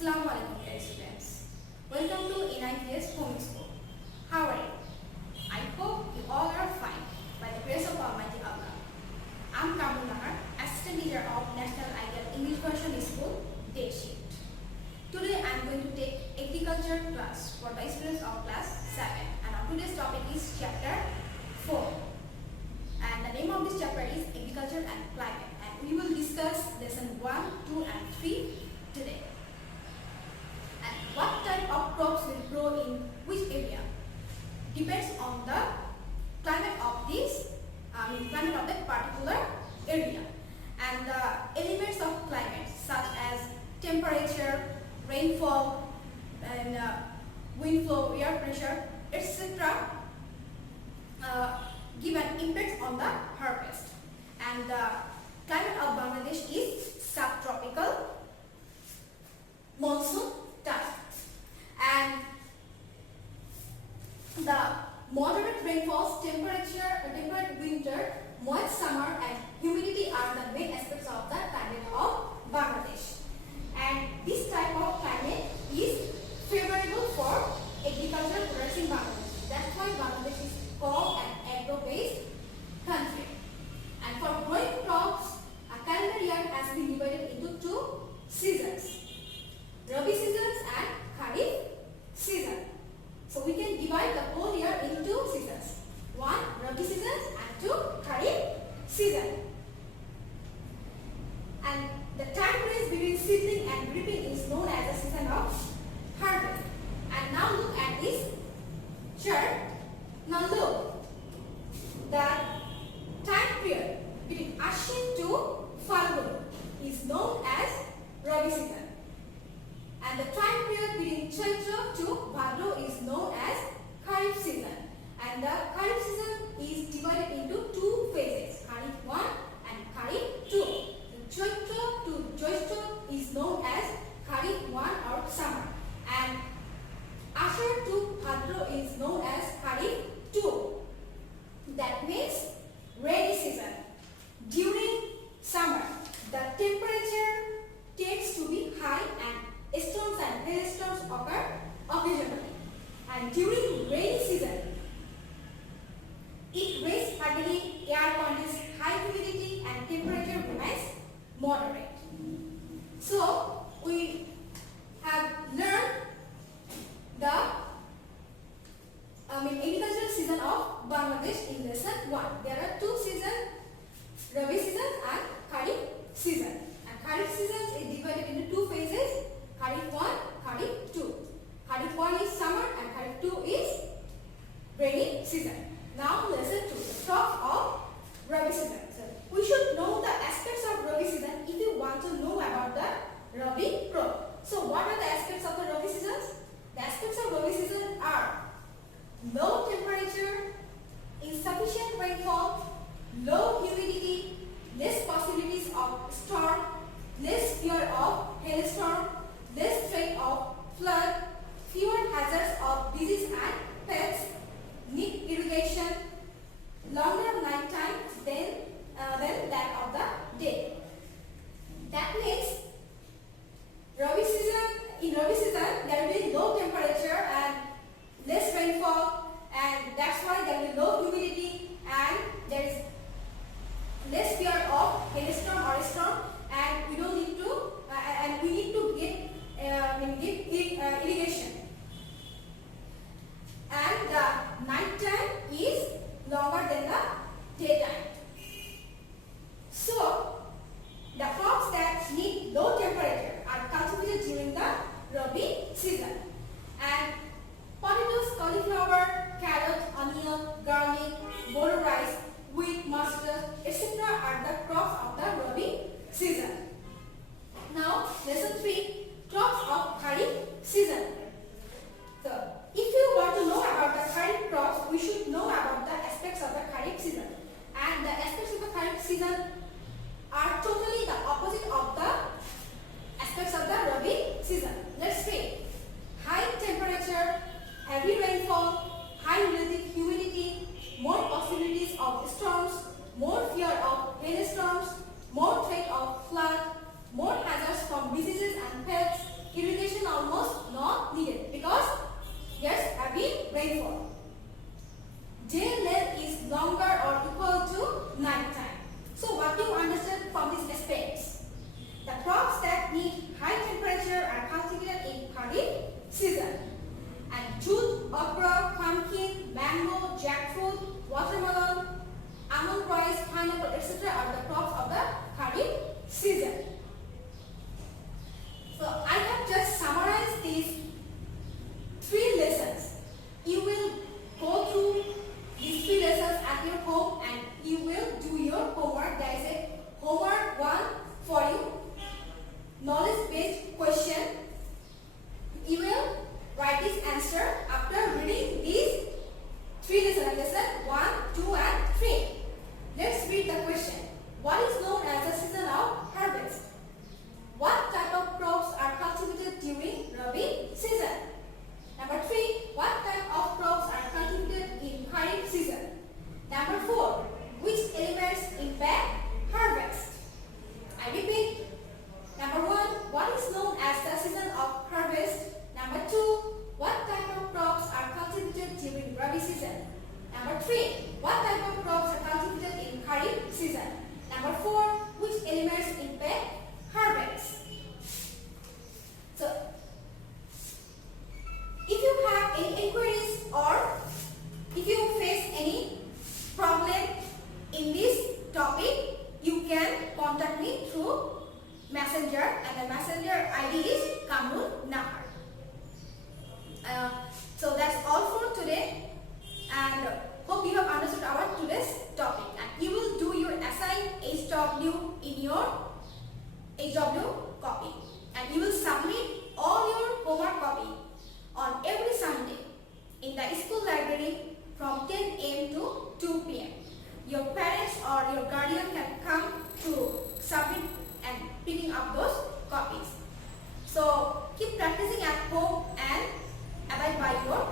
Assalamualaikum dear students. Welcome to NIPS Home School. How are you? I hope you all are fine by the grace of Almighty Allah. I'm Kamrun, Assistant Teacher of National Ideal English Version School, Day Shift. Today I'm going to take agriculture class for the students of class 7, and our today's topic is Chapter 4. And the name of this chapter is Agriculture and Climate, and we will discuss lesson 1, 2 and 3 today. And what type of crops will grow in which area depends on the climate of climate of that particular area, and the elements of climate such as temperature, rainfall, and wind flow, air pressure, etc. Give an impact on the harvest. And the climate of Bangladesh is subtropical monsoon type, and the moderate rainfalls, temperate winter, moist summer and humidity are the main aspects of the climate of Bangladesh. And this type of climate is favorable for agricultural products in Bangladesh. That's why Bangladesh is called an agro-based country. And for growing crops, a calendar year has been divided into two seasons: Rabi seasons and Kharif season. So we can divide the whole year into two seasons: one Rabi seasons and two Kharif season. And the time range between seedling and reaping is known as the season of harvest. And now look at this chart. Now look, the time period between Ashin to Falgun is known as Rabi season, and the time period between Chaitra to Bhadra is known as Kharif season. And the Kharif season is divided into two phases: Kharif 1 and Kharif 2. The Chaitra to Jyeshtha is known as Kharif 1 or summer, and Ashar to Bhadra is known as Kharif 2. That means rainy season. During summer, the temperature tends to be high and storms and hailstorms occur occasionally. And during rainy season, it rains heavily, air contains high humidity and temperature remains moderate. So we have learned the agricultural season of Bangladesh in lesson 1. There are two seasons: Rabi season and Kharif season. And Kharif season is divided into two phases: Kharif 1, Kharif 2. Kharif 1 is summer and Kharif 2 is rainy season. Now lesson 2, the crops of Rabi season. So we should know the aspects of Rabi season if you want to know about the Rabi crop. So what are the aspects of the Rabi seasons? The aspects of Rabi season are low temperature, insufficient rainfall, low humidity, less possibilities of storm, less fear of hailstorm, less threat of flood, fewer hazards of disease and pests, need irrigation, longer night time than that of the day. That means in Rabi season there will be low temperature and less rainfall, and that's why there will be low humidity and there is less fear of hailstorm or storm, and we don't need to and we need to give irrigation. And the night time is longer than the daytime. So the crops that need low temperature are cultivated during the Rabi season. And potatoes, cauliflower, carrot, onion, garlic, bollard rice, wheat, mustard, etc. are the crops of the Rabi season. Now lesson 3, crops of Kharif season. So if you want to know about the Kharif crops, we should know about the aspects of the Kharif season. And the aspects of the Kharif season are totally the opposite of the aspects of the Rabi season. Let's read. High temperature, heavy rainfall, high relative humidity, more possibilities of storms, more fear of hailstorms, more threat of flood, more hazards from diseases and pests, irrigation day length is longer or equal to night time. So what do you understand from these aspects? The crops that need high temperature are cultivated in Kharif season. And jute, okra, pumpkin, mango, jackfruit, watermelon, almond rice, pineapple, etc. are the crops of the Kharif season. So I have just summarized these 3 lessons. You will go through these 3 lessons at your home and you will do your homework. There is a homework 1 for you. Knowledge based question. You will write this answer after reading these 3 lessons. Lesson 1, 2 and 3. Let's read the question. What is known as the season of harvest? What type of crops are cultivated during Rabi season? Number 3. What type of crops are cultivated in Kharif season? Number 4. Which elements impact harvest? I repeat. Number 1. What is known as the season of harvest? Number 2. What type of crops are cultivated during Rabi season? Number 3. What type of crops are cultivated in Kharif season? Number 4. Which elements impact harvest? So, if you have any inquiries or if you face any problem in this topic, you can contact me through Messenger, and the Messenger ID is Kamrun. So that's all for today, and hope you have understood our today's topic. And you will do your assigned HW in your HW copy, and you will submit all your homework copy on every Sunday in the school library from 10 a.m. to 2 p.m. Your parents or your guardian can come to submit and picking up those copies. So keep practicing at home and abide by your